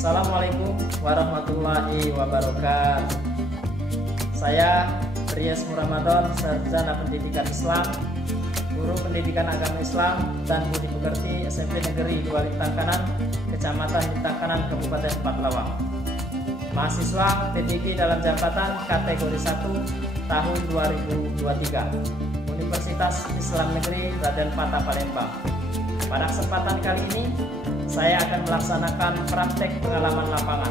Assalamualaikum warahmatullahi wabarakatuh. Saya Ries Muramadon, Sarjana Pendidikan Islam, Guru Pendidikan Agama Islam dan Budi Pekerti SMP Negeri 2 Lintang Kanan, Kecamatan Lintang Kanan, Kabupaten Patlawang. Mahasiswa PDG dalam jabatan kategori 1 tahun 2023, Universitas Islam Negeri Raden Patah Palembang. Pada kesempatan kali ini, saya akan melaksanakan praktek pengalaman lapangan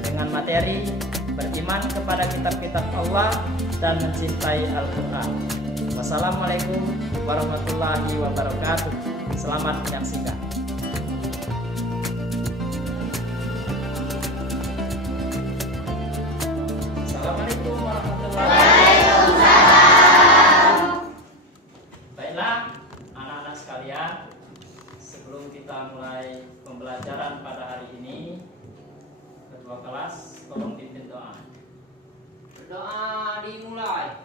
dengan materi beriman kepada kitab-kitab Allah dan mencintai Al-Quran. Wassalamualaikum warahmatullahi wabarakatuh. Selamat menyaksikan. Assalamualaikum warahmatullahi wabarakatuh. Baiklah, anak-anak sekalian, sebelum kita mulai pembelajaran pada hari ini, kedua kelas tolong pimpin doa. Berdoa dimulai.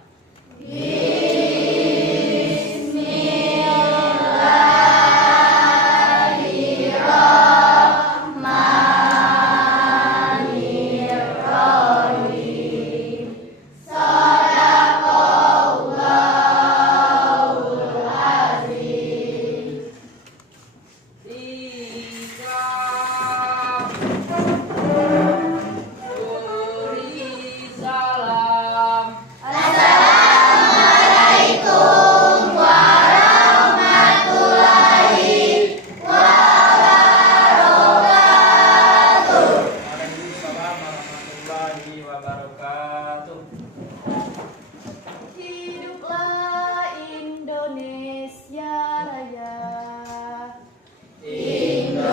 Hiduplah Indonesia Raya. Indonesia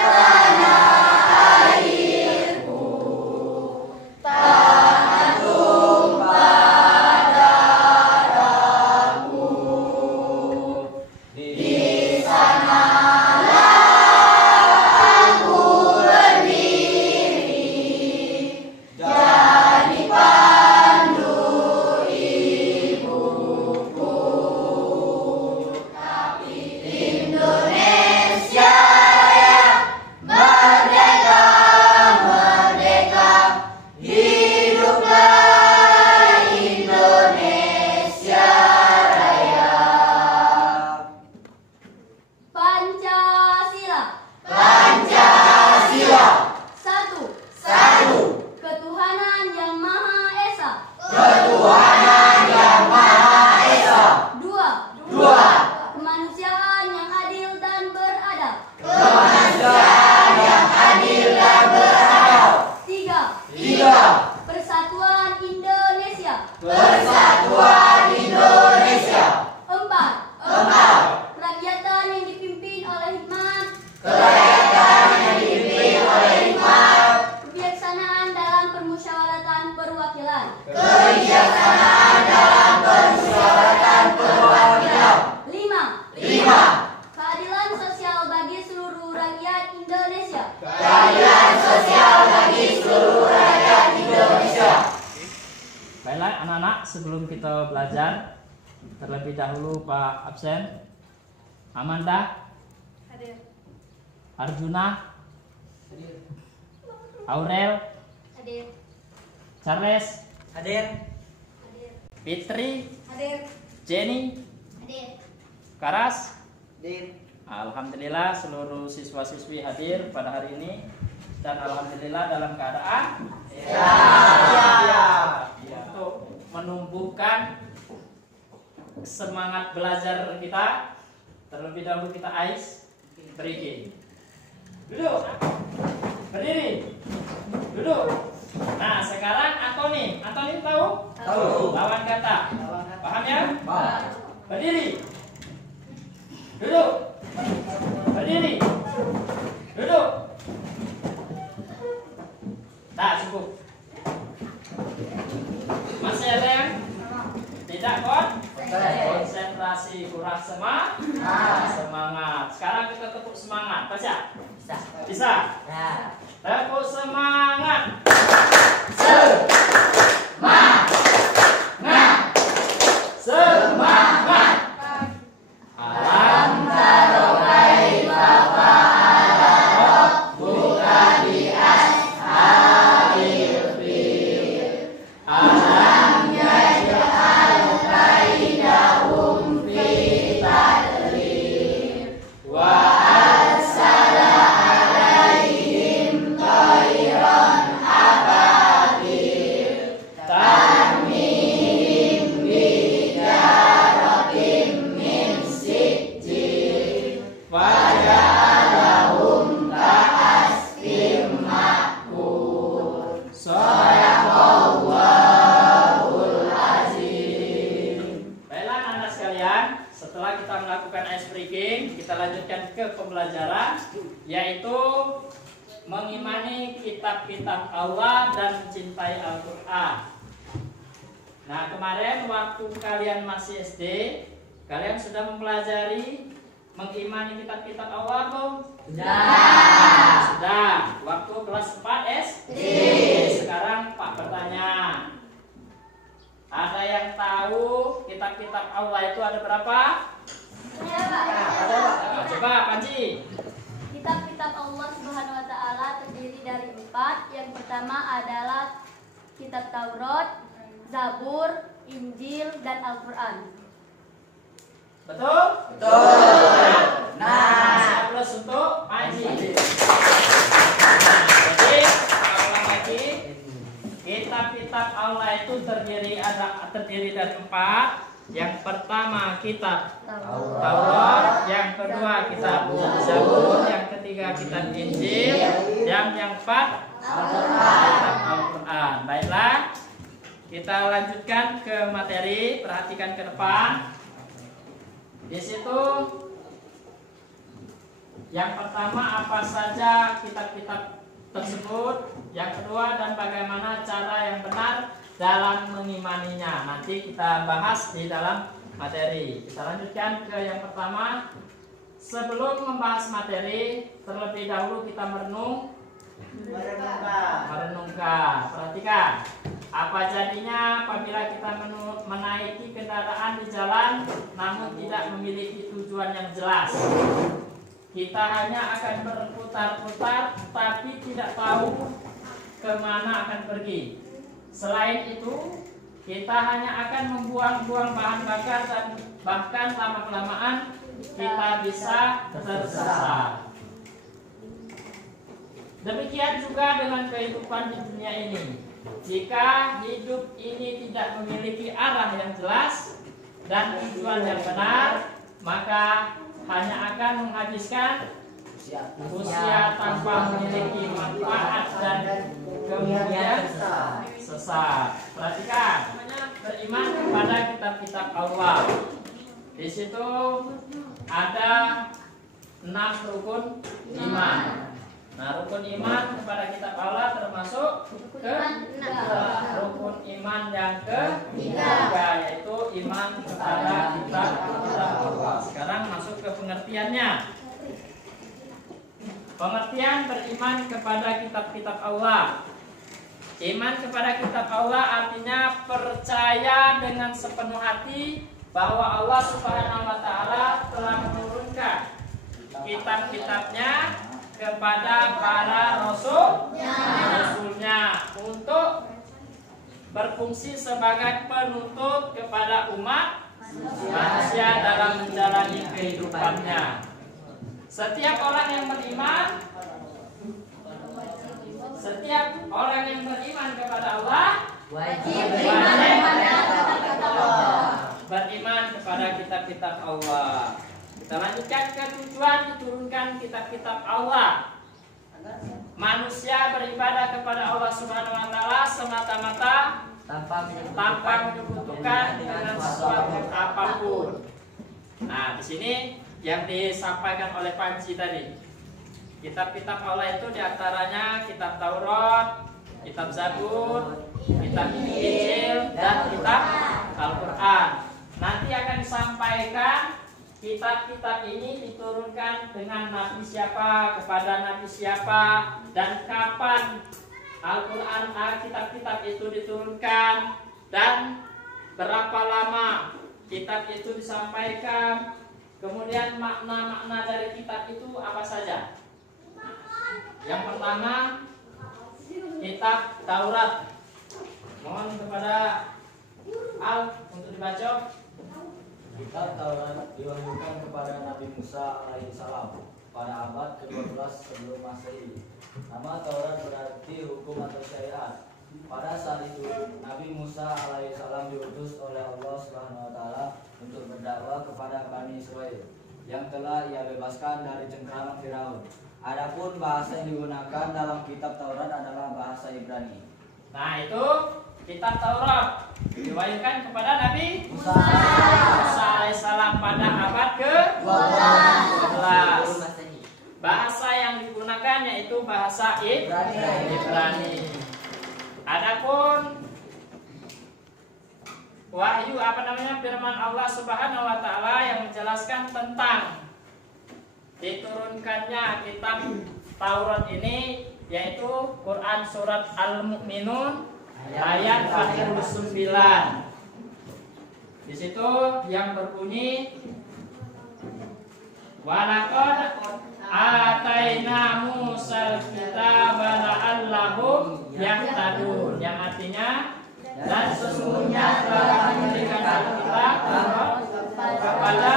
tanah airku, tanah tumpah darahku. Di sanalah aku berdiri, jadi pandu ibuku. Tapi Indonesia Raya merdeka, merdeka, hiduplah Indonesia Raya. Pancasila. Pancasila. Satu. Ketuhanan Yang Maha Esa. Ketuhanan Yang Maha Esa. Dua. Dua. Kemanusiaan yang adil dan beradab. Kemanusiaan yang adil dan beradab. Tiga. Tiga. Persatuan Indonesia. Persatuan Indonesia. Empat. Kerakyatan yang dipimpin oleh hikmat. Kerakyatan yang dipimpin oleh hikmat. Kebijaksanaan dalam permusyawaratan perwakilan. Kebijaksanaan dalam permusyawaratan perwakilan. Lima. Keadilan sosial bagi seluruh rakyat Indonesia. Keadilan sosial bagi seluruh rakyat Indonesia. Baiklah anak-anak, sebelum kita belajar, terlebih dahulu Pak absen. Amanda, Hadir. Arjuna, Aurel, Hadir. Charles, Hadir. Fitri, Hadir. Jenny, Hadir. Karas. Hadir. Alhamdulillah seluruh siswa-siswi hadir pada hari ini, dan alhamdulillah dalam keadaan Siap. untuk menumbuhkan semangat belajar kita. Terlebih dahulu kita ais breaking. Duduk. Berdiri. Duduk. Nah, sekarang Antoni. Antoni tahu? Tahu. Lawan kata. Paham ya? Pak. Berdiri. Duduk. Berdiri. Duduk. Tak cukup. Masih ada yang tidak konsentrasi, kurang semangat. Semangat. Sekarang kita tepuk semangat. Baca. Bisa. Tepuk semangat. Semangat. Semangat. Alam Taro kaifa fa'ala Alam yaj'al kaidahum fi tadlil wa arsala alaihim tayran ababil tarmihim bijaratin min sijil wa ja'alahum ka'asfin ma'kul. Shadaqallahul azim. Baiklah anak-anak sekalian, setelah kita melakukan ice breaking, kita lanjutkan ke pembelajaran, yaitu mengimani kitab-kitab Allah dan mencintai Al-Quran. Nah, kemarin waktu kalian masih SD, kalian sudah mempelajari mengimani kitab-kitab Allah belum? Sudah. Waktu kelas 4 SD. Sekarang Pak bertanya, ada yang tahu kitab-kitab Allah itu ada berapa? Coba Panji. Kitab-kitab Allah Subhanahu wa taala terdiri dari 4. Yang pertama adalah kitab Taurat, Zabur, Injil, dan Al-Quran. Betul? Betul. Nah, plus untuk Panji. Jadi, kalau lagi kitab-kitab Allah itu terdiri dari 4. Yang pertama kitab Taurat, yang kedua kitab Zabur, yang ketiga kitab Injil, yang keempat kitab Al-Quran. Baiklah, kita lanjutkan ke materi. Perhatikan ke depan. Di situ yang pertama apa saja kitab-kitab tersebut, yang kedua dan bagaimana cara yang benar dalam mengimaninya. Nanti kita bahas di dalam materi. Kita lanjutkan ke yang pertama. Sebelum membahas materi, terlebih dahulu kita merenungkan. Perhatikan, apa jadinya apabila kita menaiki kendaraan di jalan namun tidak memiliki tujuan yang jelas. Kita hanya akan berputar-putar tapi tidak tahu kemana akan pergi. Selain itu, kita hanya akan membuang-buang bahan bakar dan bahkan lama-kelamaan kita bisa tersesat. Demikian juga dengan kehidupan di dunia ini. Jika hidup ini tidak memiliki arah yang jelas dan tujuan yang benar, maka hanya akan menghabiskan usia tanpa memiliki manfaat dan kemudian sesat. Perhatikan, beriman kepada kitab-kitab Allah. Di situ ada 6 rukun iman. Nah, rukun iman kepada kitab Allah termasuk rukun iman yang ketiga, yaitu iman kepada kitab-kitab Allah. Sekarang masuk ke pengertiannya. Pengertian beriman kepada kitab-kitab Allah. Iman kepada kitab Allah artinya percaya dengan sepenuh hati bahwa Allah Subhanahu wa taala telah menurunkan kitab-kitabnya kepada para rasulnya untuk berfungsi sebagai penuntut kepada umat manusia dalam menjalani kehidupannya. Setiap orang yang beriman kepada Allah wajib beriman kepada kitab-kitab Allah. Kita lanjutkan ke tujuan diturunkan kitab-kitab Allah. Manusia beribadah kepada Allah Subhanahu wa taala semata-mata tanpa menyekutukan dengan sesuatu apapun. Nah, di sini yang disampaikan oleh Panji tadi. Kitab-kitab Allah itu diantaranya kitab Taurat, kitab Zabur, kitab Injil, dan kitab Al-Quran. Nanti akan disampaikan kitab-kitab ini diturunkan dengan nabi siapa, kepada nabi siapa, dan kapan Al-Quran, kitab-kitab itu diturunkan, dan berapa lama kitab itu disampaikan. Kemudian makna-makna dari kitab itu apa saja? Yang pertama, kitab Taurat. Mohon kepada Al untuk dibaca. Kitab Taurat diwahyukan kepada Nabi Musa alaihissalam pada abad ke-12 sebelum Masehi. Nama Taurat berarti hukum atau syariat. Pada saat itu Nabi Musa alaihissalam diutus oleh Allah Subhanahu wa taala untuk berdakwah kepada Bani Israel yang telah ia bebaskan dari cengkraman Firaun. Adapun bahasa yang digunakan dalam kitab Taurat adalah bahasa Ibrani. Nah, itu kitab Taurat diwahyukan kepada Nabi Musa alaihissalam pada abad ke-12. Bahasa yang digunakan yaitu bahasa Ibrani. Adapun wahyu firman Allah Subhanahu wa taala yang menjelaskan tentang diturunkannya kitab Taurat ini yaitu Quran surat Al-Mu'minun ayat 49. Di situ yang berbunyi walaqad ataina Musal kitaba la'allahum yahtadun, yang artinya dan sesungguhnya telah memberikan kitab kepada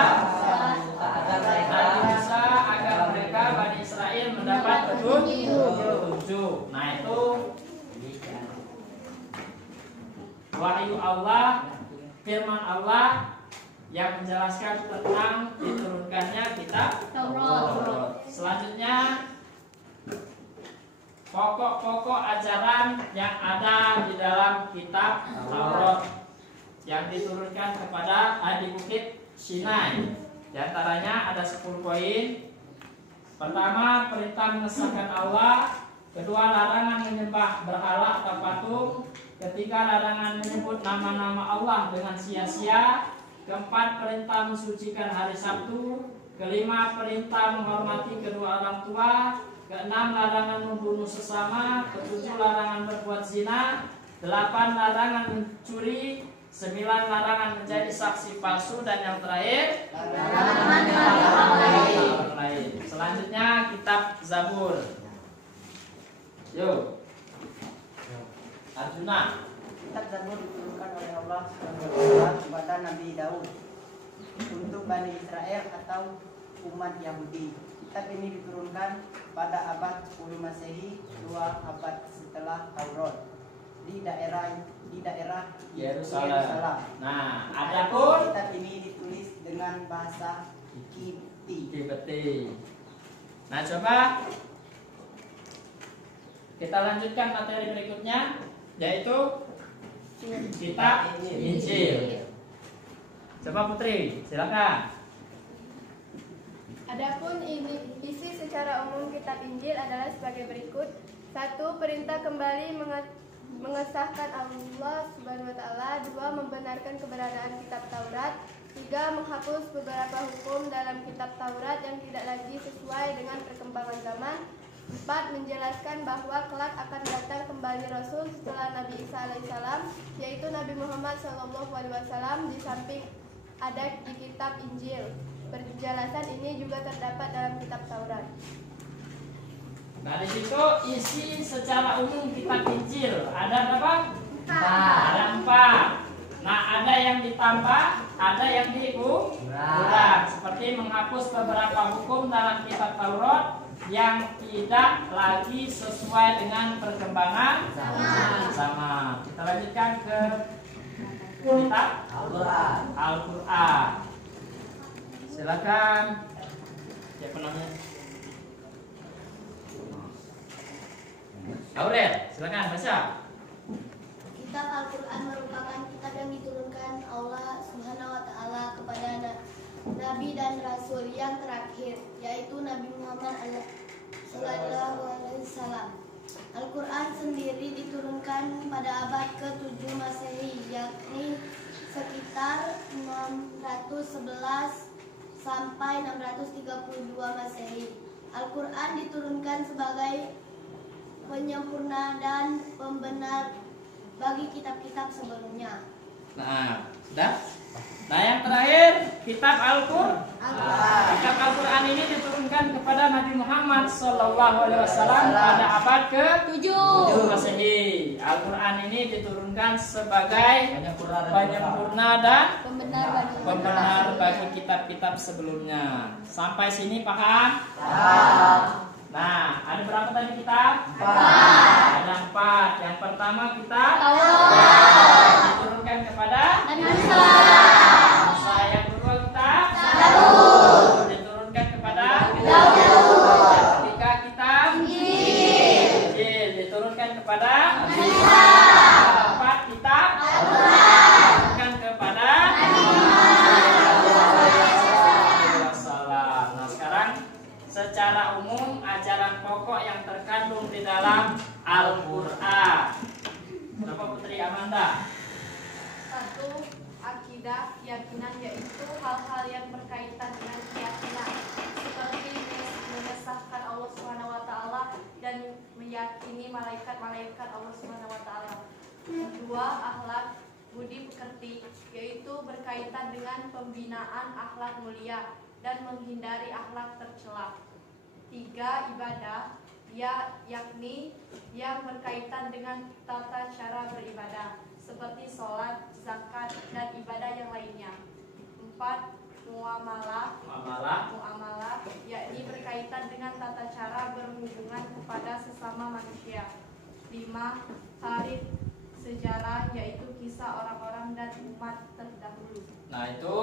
Nabi Musa agar mereka Bani Israel mendapat petunjuk. Nah, itu wahyu Allah, firman Allah yang menjelaskan tentang diturunkannya kitab Taurat. Selanjutnya pokok-pokok ajaran yang ada di dalam kitab Taurat yang diturunkan kepada di Bukit Sinai. Di antaranya ada 10 poin. Pertama, perintah mengesahkan Allah. Kedua, larangan menyembah berhala atau patung. Ketiga, larangan menyebut nama-nama Allah dengan sia-sia. Keempat, perintah mensucikan hari Sabtu. Kelima, perintah menghormati kedua orang tua. Keenam, larangan membunuh sesama. Ketujuh, larangan berbuat zina. 8, larangan mencuri. 9, larangan menjadi saksi palsu. Dan yang terakhir, larangan lain. Selanjutnya kitab Zabur. Yuk, Arjuna. Kitab Zabur diturunkan oleh Allah SWT kepada Nabi Daud untuk Bani Israel atau umat Yahudi. Kitab ini diturunkan pada abad 10 Masehi, 2 abad setelah Taurat, di daerah Yerusalem. Nah, adapun kitab ini ditulis dengan bahasa Kipti. Nah, coba kita lanjutkan materi berikutnya, yaitu kitab Injil. Coba Putri, silakan. Adapun isi secara umum kitab Injil adalah sebagai berikut. 1. Perintah kembali mengesahkan Allah Subhanahu wa taala. 2. Membenarkan keberadaan kitab Taurat. 3. Menghapus beberapa hukum dalam kitab Taurat yang tidak lagi sesuai dengan perkembangan zaman. 4. Menjelaskan bahwa kelak akan datang kembali Rasul setelah Nabi Isa alaihissalam, yaitu Nabi Muhammad SAW, di samping ada di kitab Injil. Penjelasan ini juga terdapat dalam kitab Taurat. Nah, di situ isi secara umum kitab Injil ada berapa? 4. Ada 4. Nah, ada yang ditambah, ada yang dikurang. Seperti menghapus beberapa hukum dalam kitab Taurat yang tidak lagi sesuai dengan perkembangan zaman. Kita lanjutkan ke kitab Al-Quran. Silakan. Siapa namanya? Aurel, silakan baca. Kitab Al-Quran merupakan kitab yang diturunkan Allah Subhanahu wa taala kepada Nabi dan Rasul yang terakhir, yaitu Nabi Muhammad sallallahu alaihi wasallam. Al-Quran sendiri diturunkan pada abad ke-7 Masehi, yakni sekitar 611 sampai 632 Masehi. Al-Quran diturunkan sebagai penyempurna dan pembenar bagi kitab-kitab sebelumnya. Nah, sudah. Nah, yang terakhir kitab Al-Quran. Kitab Al-Quran ini diturunkan diturunkan kepada Nabi Muhammad SAW pada abad ke-7 Masehi. Al-Quran ini diturunkan sebagai penyempurna dan pembenar bagi kitab-kitab sebelumnya. Sampai sini paham? Nah, ada berapa tadi kitab? 4. Ada 4. Yang pertama kitab Taurat diturunkan kepada Nabi Musa. Yang kedua kitab Zabur diturunkan kepada Daud. Yang ketiga kitab Injil diturunkan kepada Isa. Yang keempat kitab diturunkan kepada Nabi Muhammad. Nah, sekarang secara umum ajaran pokok yang terkandung di dalam Al-Quran. Coba Putri Amanda. 1. Akidah, keyakinan, yaitu hal-hal yang berkaitan dengan keyakinan, seperti mengesahkan Allah SWT dan meyakini malaikat-malaikat Allah SWT. 2. Akhlak, budi pekerti, yaitu berkaitan dengan pembinaan akhlak mulia dan menghindari akhlak tercela. 3. Ibadah, yakni yang berkaitan dengan tata cara beribadah, seperti sholat, zakat, dan ibadah yang lainnya. 4. Muamalah, yakni berkaitan dengan tata cara berhubungan kepada sesama manusia. 5. Tarikh, sejarah, yaitu kisah orang-orang dan umat terdahulu. Nah, itu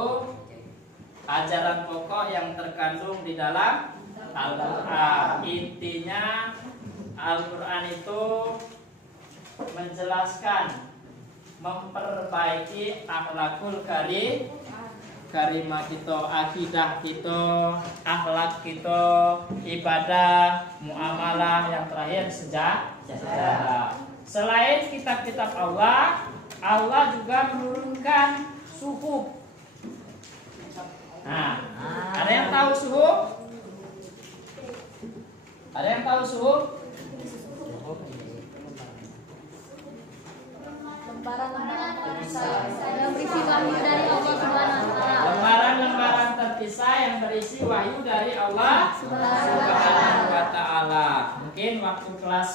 ajaran pokok yang terkandung di dalam Al-Quran. Intinya Al-Quran itu menjelaskan, memperbaiki akhlakul karimah kita, akidah kita, akhlak kita, ibadah, muamalah, yang terakhir sejarah. Selain kitab-kitab Allah, Allah juga menurunkan suhuf. Nah, ada yang tahu suhuf? Ada yang tahu suhuf? Lembaran-lembaran terpisah yang berisi wahyu dari Allah Subhanahu wa taala. Lembaran-lembaran terpisah yang berisi wahyu dari Allah Subhanahu wa taala. Mungkin waktu kelas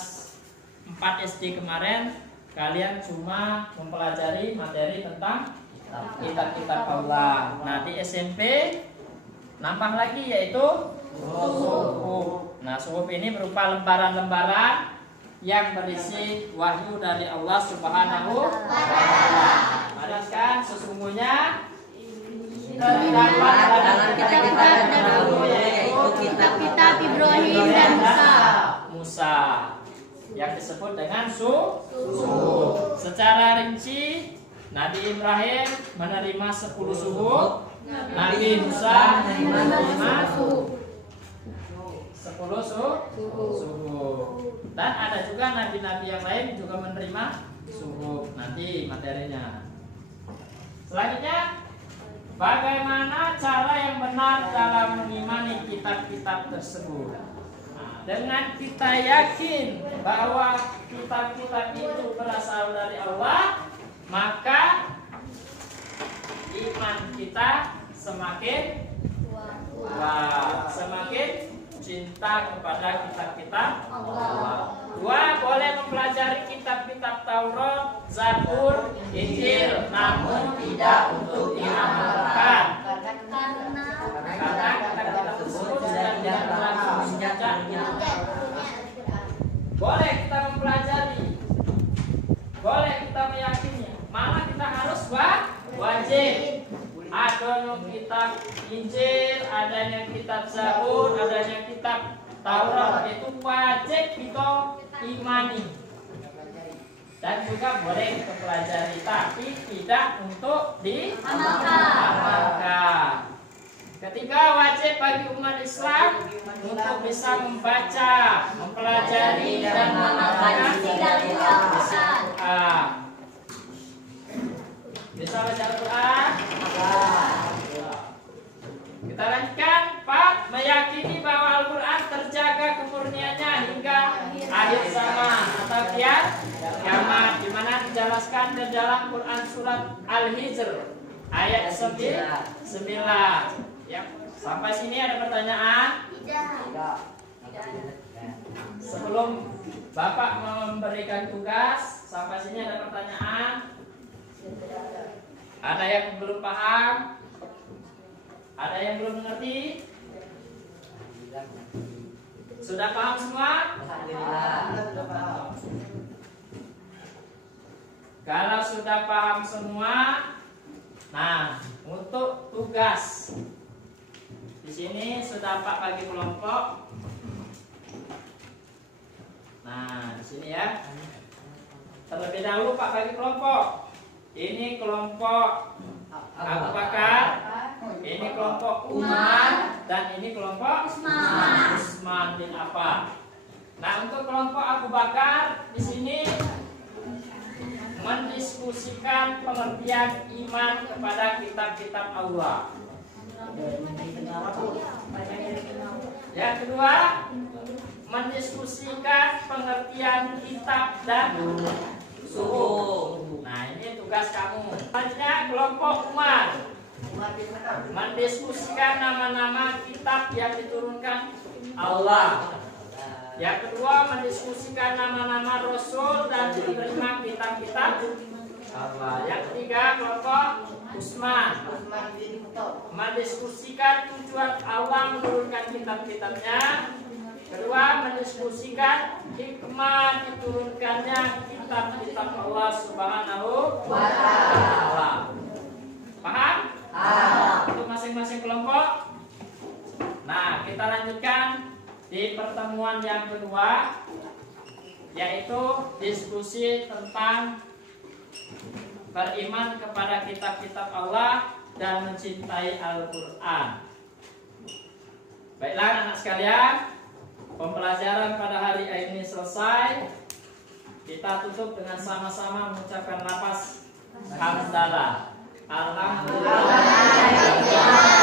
4 SD kemarin kalian cuma mempelajari materi tentang kitab-kitab Allah. Nah, di SMP nambah lagi yaitu suhuf. Nah, suhuf ini berupa lembaran-lembaran yang berisi wahyu dari Allah Subhanahu wa taala. Padahal sesungguhnya terdapat dalam kitab-kitab terdahulu yaitu kitab-kitab Ibrahim dan Musa yang disebut dengan suhuf. Secara rinci Nabi Ibrahim menerima 10 suhuf, Nabi Musa menerima 10 suhuf. Dan ada juga nabi-nabi yang lain juga menerima suhuf. Nanti materinya. Selanjutnya, bagaimana cara yang benar dalam mengimani kitab-kitab tersebut? Nah, dengan kita yakin bahwa kitab-kitab itu berasal dari Allah, maka iman kita semakin kuat, semakin cinta kepada kitab-kitab Allah. 2. Boleh mempelajari kitab-kitab Taurat, Zabur, Injil, namun tidak untuk diamalkan karena kitab-kitab tersebut sudah diamalkan sejak. Boleh kita mempelajari, boleh kita meyakini, malah kita harus wajib. Adanya kitab Injil, adanya kitab Zabur, adanya kitab Taurat, itu wajib kita imani. Dan juga boleh kita pelajari, tapi tidak untuk diamalkan. Ketiga, wajib bagi umat Islam untuk bisa membaca, mempelajari, dan mengamalkan Al-Quran. Bisa baca Al-Quran? Kita lanjutkan. 4. Meyakini bahwa Al-Quran terjaga kemurniannya hingga akhir zaman atau kiamat, di mana dijelaskan di dalam Quran surat Al-Hijr ayat 9. Ya, Sampai sini ada pertanyaan? Tidak. Sebelum Bapak memberikan tugas, sampai sini ada pertanyaan? Ada yang belum paham? Ada yang belum mengerti? Sudah paham semua? Kalau sudah paham semua, nah untuk tugas di sini sudah Pak bagi kelompok. Nah di sini ya. Terlebih dahulu Pak bagi kelompok. Ini kelompok Abu Bakar, ini kelompok Umar, dan ini kelompok Usman bin Affan. Nah untuk kelompok Abu Bakar di sini mendiskusikan pengertian iman kepada kitab-kitab Allah. Yang kedua, mendiskusikan pengertian kitab dan suhu. Nah ini tugas kamu. Selanjutnya kelompok Umar mendiskusikan nama-nama kitab yang diturunkan Allah. Yang kedua, mendiskusikan nama-nama Rasul dan diterima kitab-kitab Allah. Yang ketiga, kelompok Usman mendiskusikan tujuan Allah menurunkan kitab-kitabnya. Kedua, mendiskusikan hikmah diturunkannya kitab-kitab Allah Subhanahu wa Ta'ala. Paham? Untuk masing-masing kelompok. Nah, kita lanjutkan di pertemuan yang kedua, yaitu diskusi tentang beriman kepada kitab-kitab Allah dan mencintai Al-Quran. Baiklah anak sekalian, pembelajaran pada hari ini selesai. Kita tutup dengan sama-sama mengucapkan lafaz hamdalah. Alhamdulillah.